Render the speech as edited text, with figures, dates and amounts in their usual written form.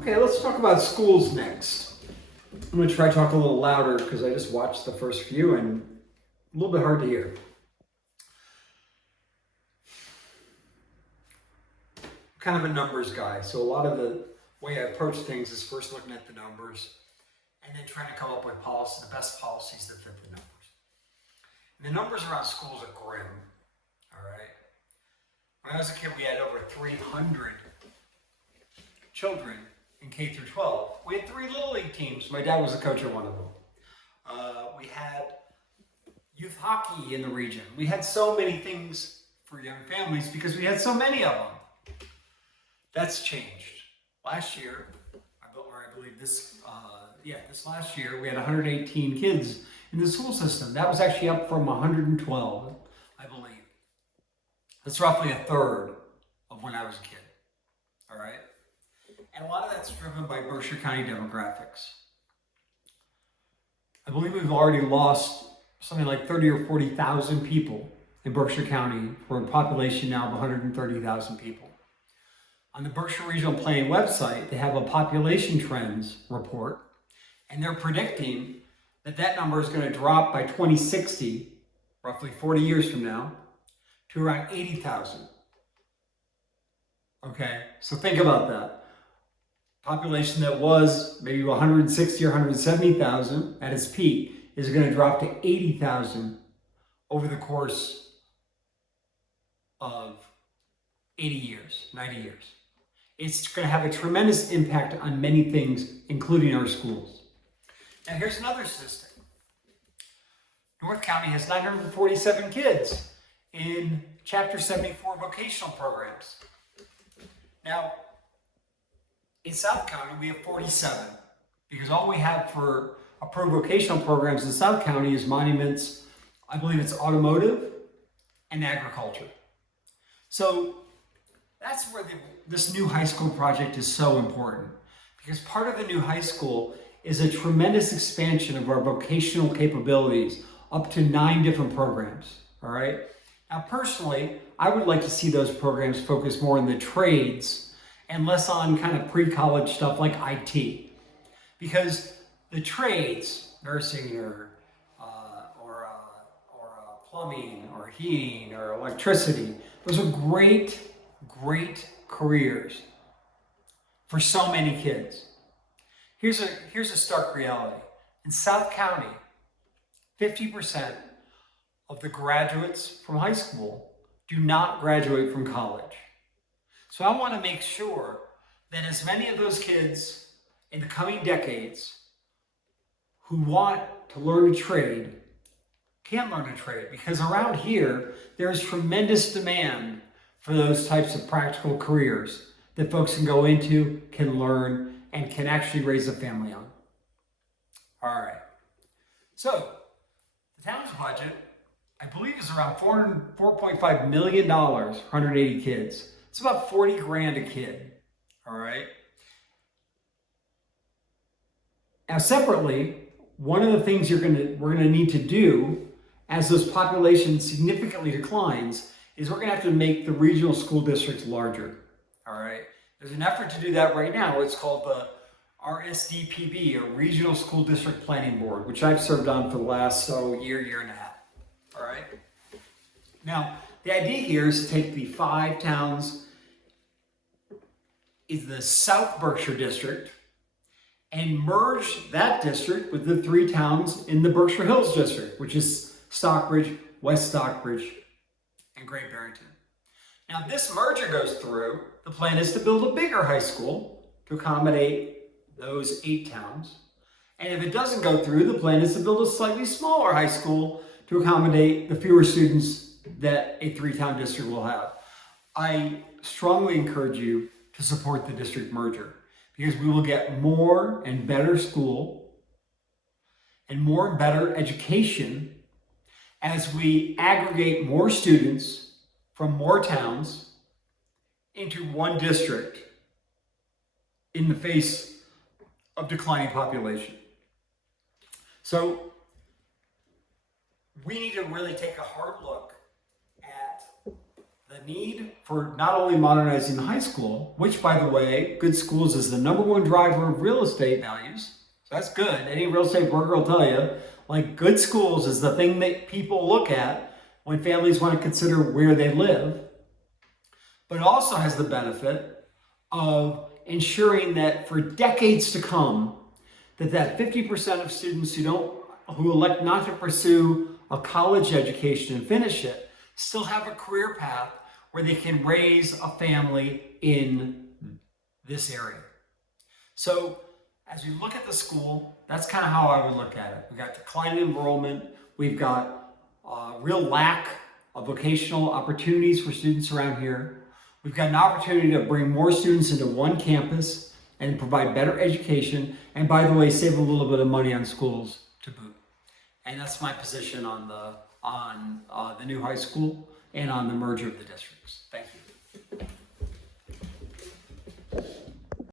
Okay, let's talk about schools next. I'm going to try to talk a little louder because I just watched the first few and a little bit hard to hear. I'm kind of a numbers guy, so a lot of the way I approach things is first looking at the numbers and then trying to come up with the best policies that fit the numbers. And the numbers around schools are grim, all right? When I was a kid, we had over 300 children in K through 12. We had 3 Little League teams. My dad was the coach of one of them. We had youth hockey in the region. We had so many things for young families because we had so many of them. That's changed. Last year, I believe this last year, we had 118 kids in the school system. That was actually up from 112, I believe. That's roughly a third of when I was a kid, all right? And a lot of that's driven by Berkshire County demographics. I believe we've already lost something like 30 or 40,000 people in Berkshire County for a population now of 130,000 people. On the Berkshire Regional Planning website, they have a population trends report, and they're predicting that that number is going to drop by 2060, roughly 40 years from now, to around 80,000. Okay, so think about that. Population that was maybe 160 or 170,000 at its peak is going to drop to 80,000 over the course of 80 years, 90 years. It's going to have a tremendous impact on many things, including our schools. Now here's another statistic. North County has 947 kids in Chapter 74 vocational programs. Now, in South County, we have 47 because all we have for approved vocational programs in South County is monuments, I believe it's automotive and agriculture. So that's where this new high school project is so important, because part of the new high school is a tremendous expansion of our vocational capabilities, up to 9 different programs, all right? Now, personally, I would like to see those programs focus more on the trades and less on kind of pre-college stuff like IT. Because the trades, nursing or plumbing or heating or electricity, those are great careers for so many kids. Here's a stark reality. In South County, 50% of the graduates from high school do not graduate from college. So I want to make sure that as many of those kids in the coming decades who want to learn a trade can learn a trade, because around here, there's tremendous demand for those types of practical careers that folks can go into, can learn, and can actually raise a family on. All right. So the town's budget, I believe, is around $4.5 million for 180 kids. It's about 40 grand a kid, all right? Now, separately, one of the things we're gonna need to do as this population significantly declines is we're gonna have to make the regional school districts larger, all right? There's an effort to do that right now. It's called the RSDPB, or Regional School District Planning Board, which I've served on for the last year and a half, all right? Now, the idea here is to take the 5 towns in the South Berkshire District and merge that district with the 3 towns in the Berkshire Hills District, which is Stockbridge, West Stockbridge, and Great Barrington. Now, if this merger goes through, the plan is to build a bigger high school to accommodate those 8 towns. And if it doesn't go through, the plan is to build a slightly smaller high school to accommodate the fewer students that a 3-town district will have. I strongly encourage you to support the district merger, because we will get more and better school and more and better education as we aggregate more students from more towns into one district in the face of declining population. So we need to really take a hard look at the need for not only modernizing the high school, which by the way, good schools is the #1 driver of real estate values. So that's good. Any real estate broker will tell you, like, good schools is the thing that people look at when families want to consider where they live. But it also has the benefit of ensuring that for decades to come, that 50% of students who elect not to pursue a college education and finish it still have a career path where they can raise a family in this area. So as we look at the school, that's kind of how I would look at it. We've got declining enrollment. We've got a real lack of vocational opportunities for students around here. We've got an opportunity to bring more students into one campus and provide better education. And by the way, save a little bit of money on schools to boot. And that's my position on the new high school and on the merger of the districts. Thank you.